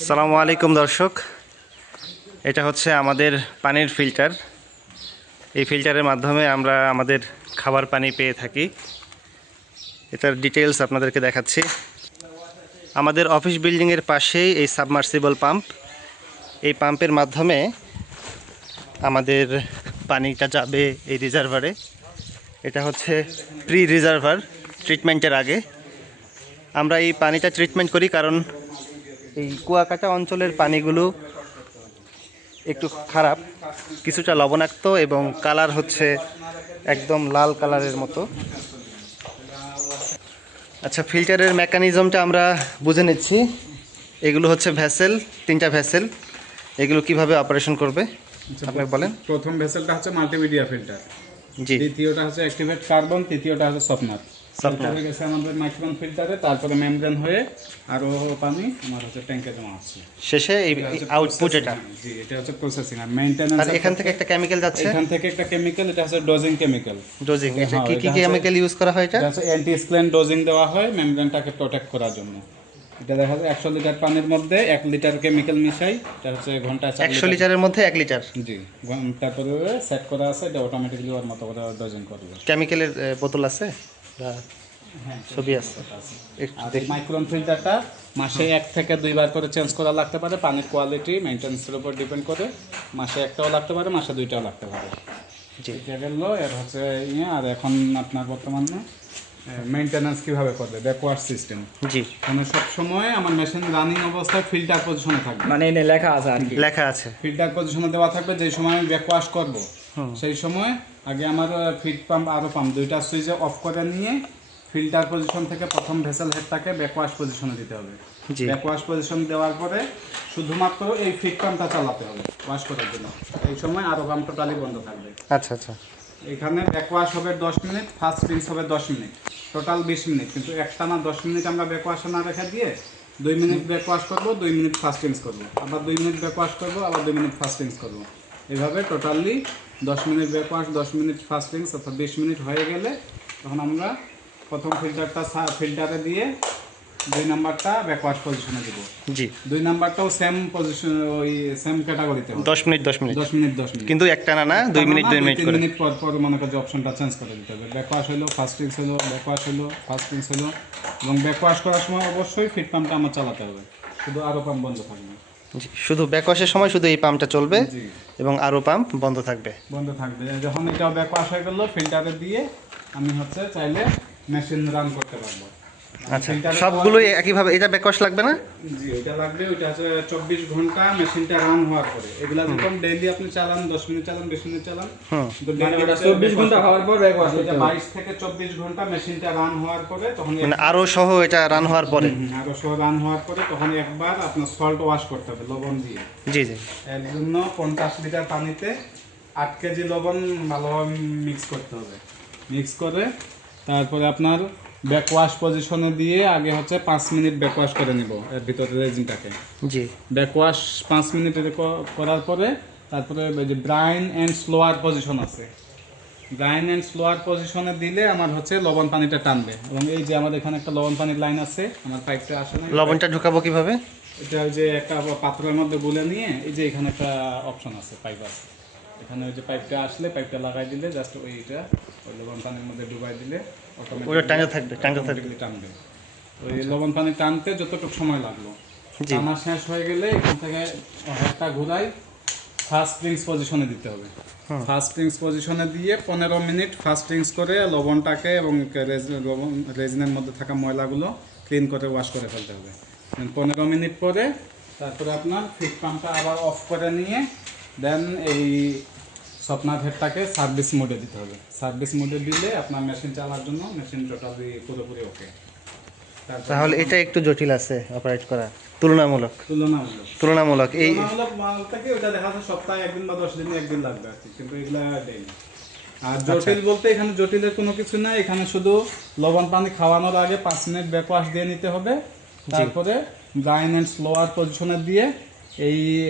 আসসালামু আলাইকুম দর্শক, এটা হচ্ছে আমাদের পানির ফিল্টার। এই ফিল্টারের মাধ্যমে আমরা আমাদের খাবার পানি পেয়ে থাকি। এটার ডিটেলস আপনাদেরকে দেখাচ্ছি। আমাদের অফিস বিল্ডিংয়ের পাশেই এই সাবমার্সিবল পাম্প। এই পাম্পের মাধ্যমে আমাদের পানিটা যাবে এই রিজার্ভারে। এটা হচ্ছে প্রি রিজার্ভার, ট্রিটমেন্টের আগে আমরা এই পানিটা ট্রিটমেন্ট করি, কারণ এই কুয়াকাটা অঞ্চলের পানিগুলো একটু খারাপ, কিছুটা লবণাক্ত এবং কালার হচ্ছে একদম লাল কালারের মতো। আচ্ছা, ফিল্টারের মেকানিজমটা আমরা বুঝে নিচ্ছি। এগুলো হচ্ছে ভেসেল, 3টা ভেসেল। এগুলো কিভাবে অপারেশন করবে আপনি বলেন। প্রথম ভেসেলটা হচ্ছে মাল্টিমিডিয়া ফিল্টার, জি। দ্বিতীয়টা হচ্ছে অ্যাক্টিভেট কার্বন, তৃতীয়টা হচ্ছে সফটনার। সফটনার গেছে আমাদের মাইক্রোন ফিল্টারে, তারপরে মেমব্রেন হয়ে আরো পানি আমার হচ্ছে ট্যাঙ্কে জমা হচ্ছে। শেষে এই আউটপুট এটা। জি, এটা হচ্ছে প্রসেসিং আর মেইনটেনেন্স। আর এখান থেকে একটা কেমিক্যাল যাচ্ছে। এখান থেকে একটা কেমিক্যাল, এটা হচ্ছে ডোজিং কেমিক্যাল। ডোজিং, এটা কি কি কেমিক্যাল ইউজ করা হয়? এটা হচ্ছে অ্যান্টি স্ক্লেন ডোজিং দেওয়া হয় মেমব্রেনটাকে প্রোটেক্ট করার জন্য। এটা দেখা যায় 100 লিটার পানির মধ্যে 1 লিটার কেমিক্যাল মিশাই। এটা হচ্ছে ঘন্টায় 100 লিটারের মধ্যে 1 লিটার। জি, তারপরে সেট করা আছে, এটা অটোমেটিক্যালি ওর মতো করে ডোজিং করবে। কেমিক্যালের বোতল আছে, ছবি আছে। আর এই মাইক্রোন ফিল্টারটা মাসে 1 থেকে 2 বার করে চেঞ্জ করা লাগতে পারে। পানির কোয়ালিটি মেইনটেনেন্সের উপর ডিপেন্ড করে। মাসে 1টাও লাগতে পারে, মাসে 2টাও লাগতে পারে। জি, এটা গেল এর হচ্ছে আর এখন আপনার বর্তমানে মেইনটেনেন্স কিভাবে করবে, ব্যাকওয়াশ সিস্টেম। জি, মানে সব সময় আমার মেশিন রানিং অবস্থায় ফিল্টার পজিশনে থাকবে, মানে এনে লেখা আছে আর কি, লেখা আছে। ফিল্টার পজিশনে দেওয়া থাকবে। যে সময় আমি ব্যাকওয়াশ করব সেই সময় আগে আমার ফিট পাম্প আরো পাম্প দুইটা সুইচে অফ করে নিয়ে ফিল্টার পজিশন থেকে প্রথম ভেসেল হেডটাকে ব্যাকওয়াশ পজিশনে দিতে হবে। জি, ব্যাকওয়াশ পজিশন দেওয়ার পরে শুধুমাত্র এই ফিট পাম্পটা চালাতে হবে ওয়াশ করার জন্য। এই সময় আরো পাম্প টোটালি বন্ধ থাকবে। আচ্ছা আচ্ছা। এখানে ব্যাকওয়াশ হবে 10 মিনিট, ফার্স্ট রিন্স হবে 10 মিনিট, টোটাল 20 মিনিট। কিন্তু একটানা 10 মিনিট আমরা ব্যাকওয়াশে না রেখে দিয়ে 2 মিনিট ব্যাকওয়াশ করবো, 2 মিনিট ফার্স্ট রিন্স করবো, আবার 2 মিনিট ব্যাকওয়াশ করবো, আবার 2 মিনিট ফার্স্ট রিন্স করবো। এভাবে totally 10 minute backwash, 10 minute first rinse, অর্থাৎ 20 মিনিট হয়ে গেলে তখন আমরা প্রথম ফিল্টারে দিয়ে 2 নাম্বারটা ব্যাকওয়াশ পজিশনে দিব। জি, 2 নাম্বারটাও সেম পজিশন, ওই সেম ক্যাটাগরিতে হবে। 10 মিনিট 10 মিনিট 10 মিনিট 10 মিনিট, কিন্তু একটানা না, 2 মিনিট 2 মিনিট 3 করে। মিনিট পর পর মনে করছে অপশনটা চেঞ্জ করে দিতে হবে। ব্যাকওয়াশ হলো, ফার্স্ট রিন্স হলো, ব্যাকওয়াশ হলো, ফার্স্ট রিন্স হলো। এবং ব্যাকওয়াশ করার সময় অবশ্যই ফিট পাম্পটা আমার চালাতে হবে, শুধু আরও পাম্প বন্ধ থাকবে। জি, শুধু ব্যাকওয়াশের সময় শুধু এই পাম্পটা চলবে জি, এবং আরও পাম্প বন্ধ থাকবে। বন্ধ থাকবে। যখন এটা ব্যাকওয়াশ হয়ে গেল ফিল্টারে দিয়ে আমি হচ্ছে চাইলে মেশিন রান করতে পারবো। আচ্ছা, সবগুলোই একইভাবে। এটা ব্যাকওয়াশ লাগবে না? জি, এটা লাগবে। ওইটা হচ্ছে 24 ঘন্টা মেশিনটা রান হওয়ার পরে। এগুলা যখন ডেইলি আপনি চালান, 10 মিনিট চালান, 20 মিনিট চালান, তো মানে ওটা 24 ঘন্টা হওয়ার পর ব্যাকওয়াশ করতে হবে। 22 থেকে 24 ঘন্টা মেশিনটা রান হওয়ার পরে তখন মানে আরও সহ এটা রান হওয়ার পরে। আরো সহ রান হওয়ার পরে তখন একবার আপনার সল্ট ওয়াশ করতে হবে লবণ দিয়ে। জি জি, এর জন্য 50 লিটার পানিতে 8 কেজি লবণ ভালোভাবে মিক্স করতে হবে। মিক্স করে তারপরে আপনার ব্যাকওয়াশ পজিশনে দিয়ে আগে হচ্ছে 5 মিনিট ব্যাকওয়াশ করে নিব এর ভিতরে রেজিনটাকে। জি, ব্যাকওয়াশ 5 মিনিট করার পরে তারপরে ওই যে ব্রাইন অ্যান্ড স্লোয়ার পজিশন আছে, ব্রাইন অ্যান্ড স্লোয়ার পজিশনে দিলে আমার হচ্ছে লবণ পানিটা টানবে। এবং এই যে আমাদের এখানে একটা লবণ পানির লাইন আছে, আমার পাইপটা আসে না, লবণটা ঢুকাবো কিভাবে? এটা ওই যে একটা পাত্রের মধ্যে গুলে নিয়ে এই যে এখানে একটা অপশন আছে, পাইপ আছে এখানে। ওই যে পাইপটা আসলে পাইপটা লাগাই দিলে জাস্ট ওইটা ওই লবণ পানির মধ্যে ডুবাই দিলে ওটা টানতে থাকবে, টানতে থাকবে। অটোমেটিক্যালি টানবে। ওই লবণ পানি টানতে যতটুকু সময় লাগলো, জি, টানা শেষ হয়ে গেলে এখান থেকে হেডটা ঘুরাই ফার্স্ট রিংস পজিশনে দিতে হবে। ফার্স্ট রিংস পজিশনে দিয়ে 15 মিনিট ফার্স্ট রিংস করে লবণটাকে এবং রেজিনের মধ্যে থাকা ময়লাগুলো ক্লিন করে ওয়াশ করে ফেলতে হবে। 15 মিনিট পরে তারপরে আপনার ফিট পাম্পটা আবার অফ করে নিয়ে দেন এই সফটনার হেডটাকে সার্ভিস মোডে দিতে হবে। সার্ভিস মোডে দিলে আপনার মেশিন চালার জন্য মেশিন টোটালি পুরোপুরি ওকে। তাহলে এটা একটু জটিল আছে অপারেট করা, তুলনামূলক। তুলনামূলক এই মাল থেকে ওটা দেখা যাচ্ছে সপ্তাহে 1 দিন বা 10 দিনে 1 দিন লাগবে আর কি, কিন্তু এগুলা ডেইলি। আর জটিল বলতে এখানে জটিলের কোনো কিছু নাই। এখানে শুধু লবণ পানি খাওয়ানোর আগে 5 মিনিট ব্যাকওয়াশ দিয়ে নিতে হবে। তারপরে ব্রাইন অ্যান্ড স্লোয়ার পজিশনে দিয়ে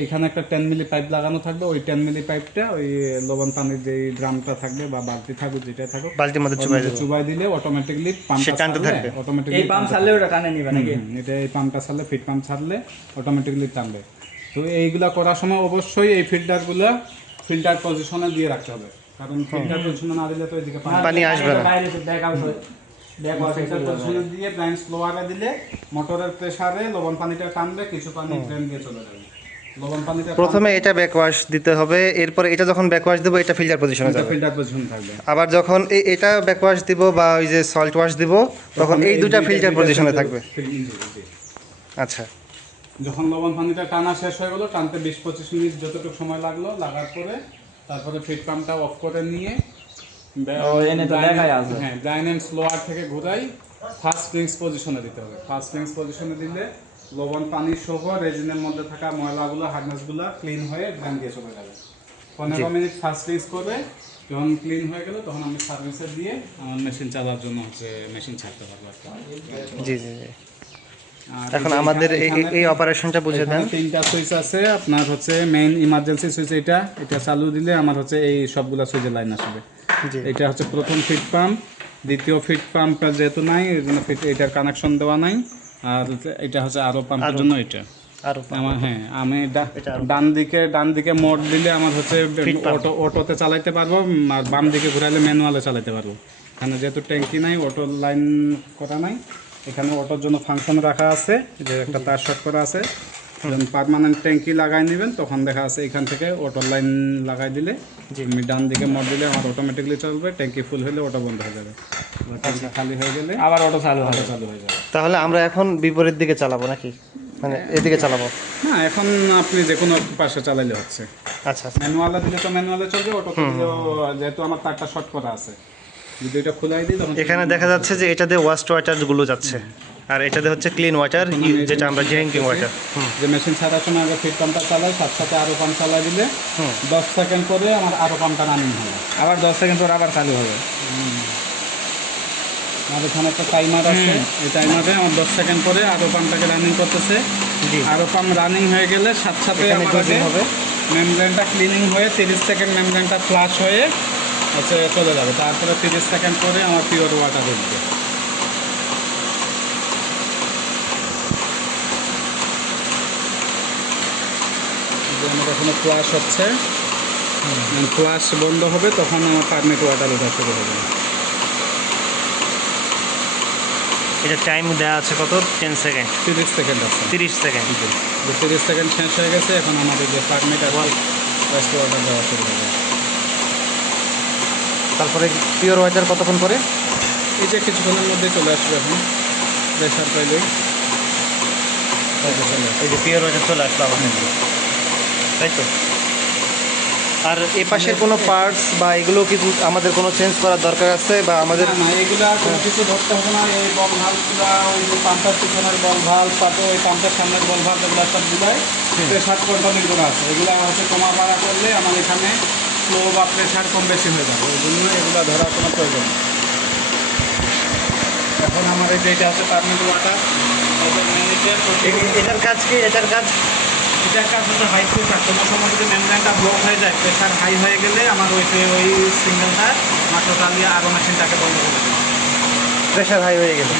এখানে একটা 10 মিলি পাইপ লাগানো থাকবে, ওই 10 মিলি পাইপটা ওই লবণ পানির যে ড্রামটা থাকবে বা বালতি থাকুক যেটা থাকুক বালতির মধ্যে চুবাই দেবো, চুবাই দিলে অটোমেটিকলি সে টানতে থাকবে। অটোমেটিকলি এই পাম্প ছাড়লে ওটা টানে নিবে নাকি? এটা এই পাম্পটা ছাড়লে, ফিট পাম্প ছাড়লে অটোমেটিকলি টানবে। তো এইগুলা করার সময় অবশ্যই এই ফিল্টারগুলো ফিল্টার পজিশনে দিয়ে রাখতে হবে, কারণ ফিল্টার পজিশনে না দিলে তো এদিকে পানি আসবে না। বাইরে তো ব্যাক আউট হয়, ব্যাক আউট ফিল্টার পজিশনে দিয়ে ব্রাঞ্চ স্লোয়ারে দিলে মোটরের প্রেসারে লবণ পানিটা টানবে, কিছু পানি ড্রেন দিয়ে চলে যাবে। লবণ পানিটা প্রথমে এটা ব্যাকওয়াশ দিতে হবে, এরপরে এটা যখন ব্যাকওয়াশ দেবো এটা ফিল্টার পজিশনে যাবে। ফিল্টার পজিশন থাকবে। আবার যখন এটা ব্যাকওয়াশ দিব বা ওই যে সল্ট ওয়াশ দিব তখন এই দুটা ফিল্টার পজিশনে থাকবে। আচ্ছা, যখন লবণ পানিটা টানা শেষ হয়ে গেল, টানতে 20-25 মিনিট যতটুকু সময় লাগলো, লাগার পরে তারপরে ফিট পাম্পটা অফ করে নিয়ে এনে তো দেখাই আছে। হ্যাঁ, ব্রাইন এন্ড স্লোয়ার থেকে ঘুরাই ফার্স্ট স্প্রিংস পজিশনে দিতে হবে। ফার্স্ট স্প্রিংস পজিশনে দিলে লবণ পানি সহ রেজিনের মধ্যে থাকা ময়লাগুলো, হার্ডনেসগুলো ক্লিন হয়ে ব্রাইন দিয়ে চলে যাবে। 15 মিনিট ফার্স্ট স্প্রিংস করে যখন ক্লিন হয়ে গেল তখন আমি সার্ভিসে দিয়ে আমার মেশিন চালার জন্য মেশিন ছাড়তে পারবো আর কি। জি জি জি। আর এখন আমাদের এই অপারেশনটা বুঝে দেন। এখানে 3টা সুইচ আছে, আপনার হচ্ছে মেইন ইমার্জেন্সি সুইচ, এটা চালু দিলে আমার হচ্ছে এই সবগুলা সুইচের লাইন আসবে। জি, এটা হচ্ছে প্রথম ফিট পাম্প, দ্বিতীয় ফিট পাম্প যেহেতু নাই এর জন্য এটার কানেকশন দেওয়া নাই, আর এটা হচ্ছে আরো পাম্পের জন্য এটা আরো আমার। হ্যাঁ, আমি ডান দিকে মোড দিলে আমার হচ্ছে অটোতে চালাইতে পারবো, আর বাম দিকে ঘুরাইলে ম্যানুয়ালে চালাতে পারবো। এখানে যেহেতু ট্যাঙ্কি নাই, অটো লাইন করা নাই, এখানে অটোর জন্য ফাংশন রাখা আছে, যে একটা তার শর্ট করা আছে। যখন পার্মানেন্ট ট্যাঙ্কি লাগাই নেবেন তখন দেখা আছে এখান থেকে অটো লাইন লাগাই দিলে, আমি ডান দিকে মোড দিলে আমার অটোমেটিকলি চলবে, ট্যাঙ্কি ফুল হলে অটো বন্ধ হয়ে যাবে, ট্যাঙ্কি খালি হয়ে গেলে আবার অটো চালু হবে। চালু হয়ে যাবে। তাহলে আমরা এখন বিপরীত দিকে চালাবো নাকি, মানে এদিকে চালাবো? না, এখন আপনি যে কোনো পাশে চালাইলে হচ্ছে। আচ্ছা, ম্যানুয়ালে দিলে তো ম্যানুয়ালে চলবে, অটোতে দিলেও, যেহেতু আমার তারটা শর্ট করা আছে, যদি এটা খোলাই দিই তখন এখানে দেখা যাচ্ছে যে এটাতে ওয়াশ ওয়াটারগুলো যাচ্ছে আর এটাতে হচ্ছে ক্লিন ওয়াটার, যেটা আমরা ড্রিঙ্কিং ওয়াটার। যে মেশিন ছাড়ার সময় আগে ফিট পাম্পটা চালাই, সাথে সাথে আরো পাম্প চালাই দিলে 10 সেকেন্ড পরে আমার আরো পাম্পটা রানিং হবে, আবার 10 সেকেন্ড পর আবার চালু হবে। আর এখানে একটা টাইমার আছে, এই টাইমারে আমার 10 সেকেন্ড পরে আরো পাম্পটাকে রানিং করতেছে। জি, আরো পাম্প রানিং হয়ে গেলে সাথে সাথে এখানে আমার ডোজিং হবে। মেমব্রেনটা ক্লিনিং হয়ে 30 সেকেন্ড মেমব্রেনটা ফ্লাশ হয়ে হচ্ছে চলে যাবে, তারপরে 30 সেকেন্ড পরে আমার পিওর ওয়াটার উঠবে। আমার এখনো ফ্লাশ হচ্ছে, ফ্লাশ বন্ধ হবে তখন আমার পারমিট ওয়াটার ওঠা শুরু হবে। এটা টাইম দেওয়া আছে কত? 10 সেকেন্ড, 30 সেকেন্ড আছে। 30 সেকেন্ড। 30 সেকেন্ড শেষ হয়ে গেছে, এখন আমাদের যে পারমিট আছে ওয়েস্ট ওয়াটার দেওয়া শুরু হবে। তারপরে পিওর ওয়াটার কতক্ষণ পরে? এই যে কিছুক্ষণের মধ্যে চলে আসবে, এখন প্রেশার পাইলেই এই যে পিওর ওয়াটার চলে আসলো আমাদের, তাই তো? আর এ পাশের কোনো পার্টস বা এগুলো কিছু আমাদের কোনো চেঞ্জ করার দরকার আছে বা আমাদের? না, এগুলা কোনো কিছু ধরতে হবে না। এই বল ভালগুলা, ওই যে পাম্পের পিছনের বল ভাল, তারপর ওই পাম্পের সামনের বল ভাল, এগুলো সবগুলাই প্রেশার কন্ট্রোলিং করা আছে। এগুলো হচ্ছে কমা বাড়া করলে আমার এখানে ফ্লো বা প্রেশার কম বেশি হয়ে যাবে, ওই জন্য এগুলো ধরার কোনো প্রয়োজন নেই। এখন আমার এই যে এটা হচ্ছে পারমিট ওয়াটার, এটার কাজ কি? এটার কাজ এটা একটা হচ্ছে হাই প্রেশার। কোনো সময় যদি মেমব্রেনটা ব্লক হয়ে যায়, প্রেশার হাই হয়ে গেলে আমার ওই সিঙ্গেলটা আমার টোটালি আরও মেশিনটাকে বন্ধ করে দেবে। প্রেশার হাই হয়ে গেছে।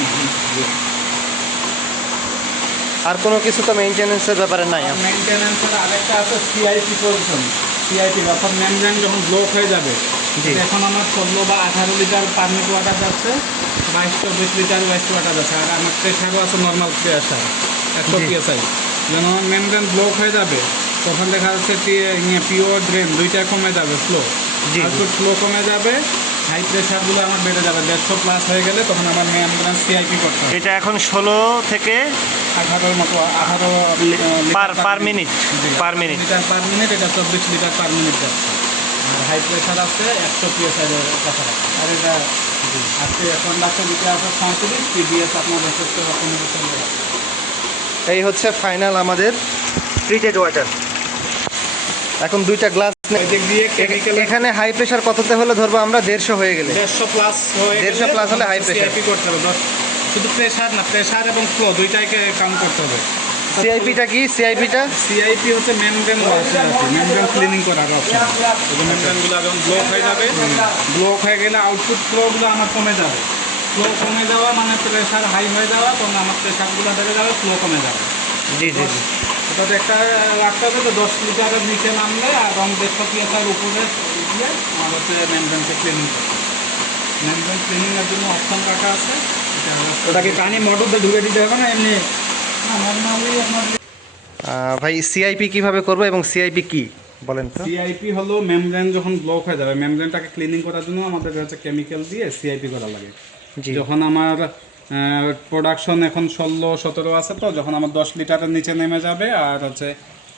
আর কোনো কিছু তো মেইনটেনেন্সের ব্যাপারে নাই? মেইনটেনেন্সের আরেকটা আছে সিআইপি পজিশন। সিআইপি অর্থাৎ মেমব্রেন যখন ব্লক হয়ে যাবে, জি। এখন আমার 16 বা 18 লিটার পারমিট ওয়াটার যাচ্ছে, 22-24 লিটার ওয়েস্ট ওয়াটার যাচ্ছে, আর আমার প্রেশারও আছে নর্মাল প্রেশার 100 PSI। যখন আমার মেমব্রেন ব্লক হয়ে যাবে তখন দেখা যাচ্ছে পিওর ড্রেন দুইটাই কমে যাবে, ফ্লো জি। ফ্লো কমে যাবে, হাই প্রেশারগুলো আমার বেড়ে যাবে, 150 প্লাস হয়ে গেলে তখন আমার মেমব্রেন সিআইপি করতে হবে। এটা এখন 16 থেকে 18 মতো, 18 per minute, per minute. Litre per minute, এটা 24 লিটার পার মিনিট যাচ্ছে। আর হাই প্রেশার আছে 100 PSI এর কাছাকাছি। আর এটা আজকে এখন ডাক্তার দিতে আছে 37 TBS আপনার যথেষ্ট কমিউনিকেশন। এই হচ্ছে ফাইনাল আমাদের ট্রিটেড ওয়াটার। এখন দুইটা গ্লাস এদিক দিয়ে কেমিক্যাল এখানে হাই প্রেশার কততে হলে ধরবো আমরা? 150 হয়ে গেলে, 150 প্লাস হয়ে 150 প্লাস হলে হাই প্রেশার। সিআইপি করতে হবে। শুধু প্রেশার না, প্রেশার এবং ফ্লো দুইটাকে কাউন্ট করতে হবে। সিআইপিটা কি? সিআইপিটা সিআইপি হচ্ছে মেমব্রেন মেমব্রেন ক্লিনিং করার অপশন। মেমব্রেনগুলো যখন ব্লক হয়ে যাবে, ব্লক হয়ে গেলে আউটপুট ফ্লোগুলো আমার কমে যাবে। ফ্লো কমে যাওয়া মানে প্রেশার হাই হয়ে যাওয়া, তখন আমার প্রেশারগুলো বেড়ে যাবে, ফ্লো কমে যাবে। জি জি জি। ওটাতে একটা রাখতে হবে, তো 10 লিটারের নিচে নামলে আর রং 150 PSI উপরে দিয়ে আমার হচ্ছে মেমব্রেনকে ক্লিনিং করতে হবে। মেমব্রেন ক্লিনিংয়ের জন্য অপশন রাখা আছে। ওটাকে পানি মোটরতে ঢুকে দিতে হবে না এমনি? নর্মালি আপনার ভাই সিআইপি কিভাবে করবো এবং সিআইপি কি বলেন তো? সিআইপি হলো মেমব্রেন যখন ব্লক হয়ে যাবে, মেমব্রেনটাকে ক্লিনিং করার জন্য আমাদের হচ্ছে কেমিক্যাল দিয়ে সিআইপি করা লাগে। জি। যখন আমার প্রোডাকশন এখন 16-17 আছে, তো যখন আমার 10 লিটারের নিচে নেমে যাবে আর হচ্ছে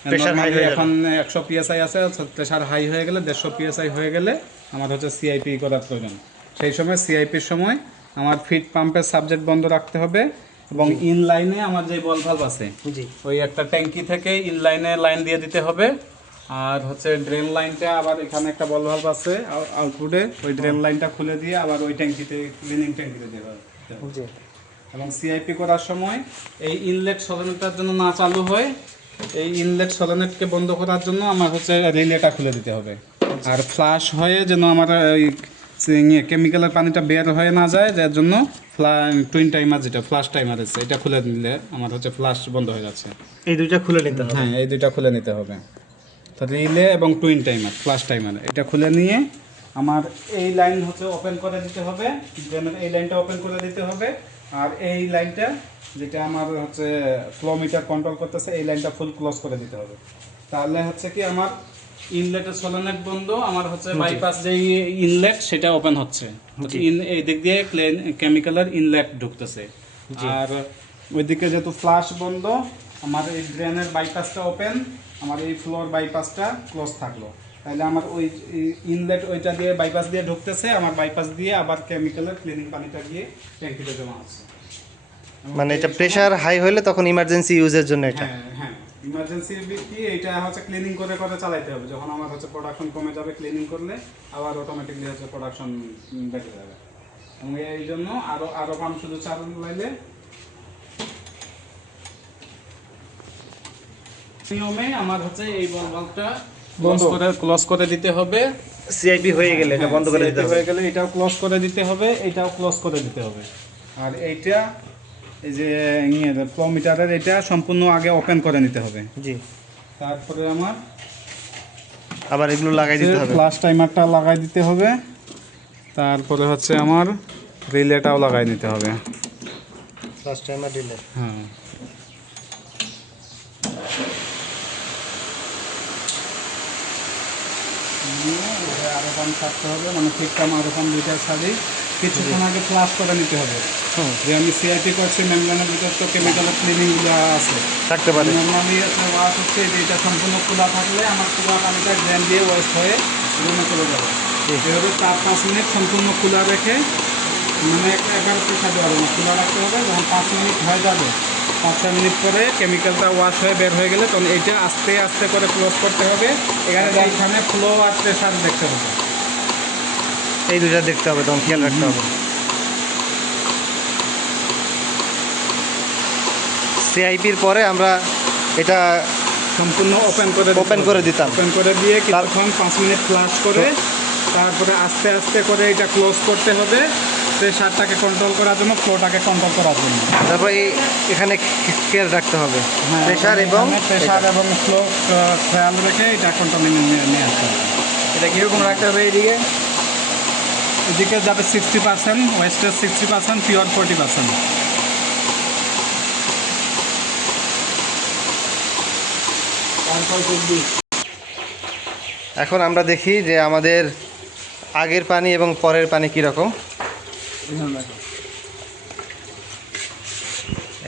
Pressure high normally হয়ে যাবে। এখন 100 PSI আছে, প্রেশার হাই হয়ে গেলে 150 PSI হয়ে গেলে আমার হচ্ছে সিআইপি করার প্রয়োজন। সেই সময় সিআইপির সময় আমার ফিড পাম্পের সাবজেক্ট বন্ধ রাখতে হবে, এবং ইন লাইনে আমার যে বল ভাল্ব আছে জি। ওই একটা ট্যাঙ্কি থেকে ইন লাইনে লাইন দিয়ে দিতে হবে। আর হচ্ছে ড্রেন লাইনটা আবার এখানে একটা বল ভাল্ব আছে আউটপুটে, ওই ড্রেন লাইনটা খুলে দিয়ে আবার ওই ট্যাঙ্কিতে ক্লিনিং ট্যাঙ্কিতে দেওয়া হবে। জি। এবং সিআইপি করার সময় এই ইনলেট সলোনেটটার জন্য না চালু হয়, এই ইনলেট সলোনেটকে বন্ধ করার জন্য আমার হচ্ছে রিলেটা খুলে দিতে হবে। আর ফ্লাশ হয়ে যেন আমার ওই কেমিক্যালের পানিটা বের হয়ে না যায়, যার জন্য টুইন টাইমার যেটা ফ্লাশ টাইমার আছে এটা খুলে দিলে আমার হচ্ছে ফ্লাশ বন্ধ হয়ে যাচ্ছে। এই দুইটা খুলে নিতে হবে। হ্যাঁ, এই দুইটা খুলে নিতে হবে। তো রিলে এবং টুইন টাইমার, ফ্লাশ টাইমার এটা খুলে নিয়ে আমার এই লাইন হচ্ছে ওপেন করে দিতে হবে, ড্রেনের এই লাইনটা ওপেন করে দিতে হবে। আর এই লাইনটা যেটা আমার হচ্ছে ফ্লো মিটার কন্ট্রোল করতেছে, এই লাইনটা ফুল ক্লোজ করে দিতে হবে। তাহলে হচ্ছে কি আমার ইনলেটের সলোনেট বন্ধ, আমার হচ্ছে বাইপাস যেই ইনলেট সেটা ওপেন হচ্ছে। এই দিক দিয়ে কেমিক্যালের ইনলেট ঢুকতেছে, আর ওইদিকে যেহেতু ফ্লাশ বন্ধ, আমার এই ড্রেনের বাইপাসটা ওপেন, আমার এই ফ্লোর বাইপাসটা ক্লোজ থাকলো। তাহলে আমার ওই ইনলেট ওইটা দিয়ে বাইপাস দিয়ে ঢুকতেছে, আমার বাইপাস দিয়ে আবার কেমিক্যালের ক্লিনিং পানিটা গিয়ে ট্যাঙ্কিতে জমা আছে। মানে এটা প্রেসার হাই হলে তখন ইমার্জেন্সি ইউজের জন্য এটা। হ্যাঁ হ্যাঁ, ইমার্জেন্সি কি এটা হচ্ছে ক্লিনিং করে করে চালাইতে হবে। যখন আমার হচ্ছে প্রোডাকশন কমে যাবে, ক্লিনিং করলে আবার অটোমেটিকলি হচ্ছে প্রোডাকশন বেড়ে যাবে। এবং এই জন্য আরো পাম্প শুধু চালাইলে নিয়মে আমার হচ্ছে এই বাল্বটা ক্লোজ করে দিতে হবে। সিআইপি হয়ে গেলে এটা বন্ধ করে দিতে CIP হবে। হয়ে গেলে এটাও ক্লোজ করে দিতে হবে, এটাও ক্লোজ করে দিতে হবে। আর এইটা এই যে ফ্লো মিটারের এটা সম্পূর্ণ আগে ওপেন করে নিতে হবে। জি। তারপরে আমার আবার এগুলো লাগাই দিতে হবে। ফ্লাশ টাইমারটা লাগাই দিতে হবে, তারপরে হচ্ছে আমার রিলেটাও লাগাই নিতে হবে। First timer delay. হ্যাঁ, আরো পাম্প ছাড়তে হবে, মানে ঠিক টাইম আরো পাম্প দুইটার সারি কিছুক্ষণ আগে ফ্লাশ করে নিতে হবে। যে আমি সিআইপি করছি, মেমব্রেনের ভিতর তো কেমিক্যাল ক্লিনিংগুলো আছে থাকতে পারে। নর্মালি ওয়াশ হচ্ছে যে এটা সম্পূর্ণ খোলা থাকলে আমার খোলা পানিটা ড্রেন দিয়ে ওয়েস্ট হয়ে রুমে চলে যাবে। এভাবে 4-5 মিনিট সম্পূর্ণ খোলা রেখে, মানে একবার পেশা দেওয়া হবে না, খোলা রাখতে হবে। যখন 5 মিনিট হয়ে যাবে, 5-6 মিনিট পরে কেমিক্যালটা ওয়াশ হয়ে বের হয়ে গেলে তখন এইটা আস্তে আস্তে করে ক্লোজ করতে হবে। এখানে ফ্লো আর প্রেশার দেখতে হবে। এই দুইটা দেখতে হবে, তখন খেয়াল রাখতে হবে। সিআইপির পরে আমরা এটা সম্পূর্ণ ওপেন করে দিতাম। ওপেন করে দিয়ে কিছুক্ষণ 5 মিনিট ফ্লাশ করে তারপরে আস্তে আস্তে করে এটা ক্লোজ করতে হবে, প্রেশারটাকে কন্ট্রোল করার জন্য, ফ্লোটাকে কন্ট্রোল করার জন্য। তারপর এখানে খেয়াল রাখতে হবে প্রেশার এবং প্রেশার এবং ফ্লো খেয়াল রেখে এটা কন্ট্রোলে নিয়ে আসতে হবে। এটা কীরকম রাখতে হবে? এইদিকে এদিকে যাবে 60%, ওয়েস্টের 60%, পিওর 40%। এখন আমরা দেখি যে আমাদের আগের পানি এবং পরের পানি কীরকম।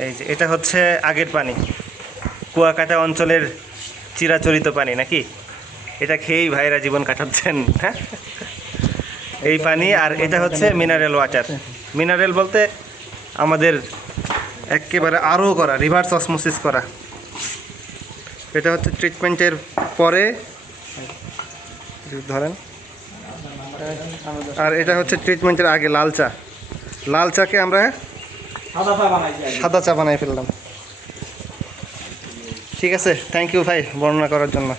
এই যে এটা হচ্ছে আগের পানি, কুয়াকাটা অঞ্চলের চিরাচরিত পানি নাকি, এটা খেয়েই ভাইরা জীবন কাটাচ্ছেন। হ্যাঁ, এই পানি। আর এটা হচ্ছে মিনারেল ওয়াটার। মিনারেল বলতে আমাদের একেবারে আরও করা, রিভার্স অসমোসিস করা। এটা হচ্ছে ট্রিটমেন্টের পরে ধরেন, আর এটা হচ্ছে ট্রিটমেন্টের আগে লাল চা। লাল চাকে আমরা সাদা চা বানাইছি আগে। সাদা চা বানাই ফেললাম। ঠিক আছে, থ্যাংক ইউ ভাই বর্ণনা করার জন্য।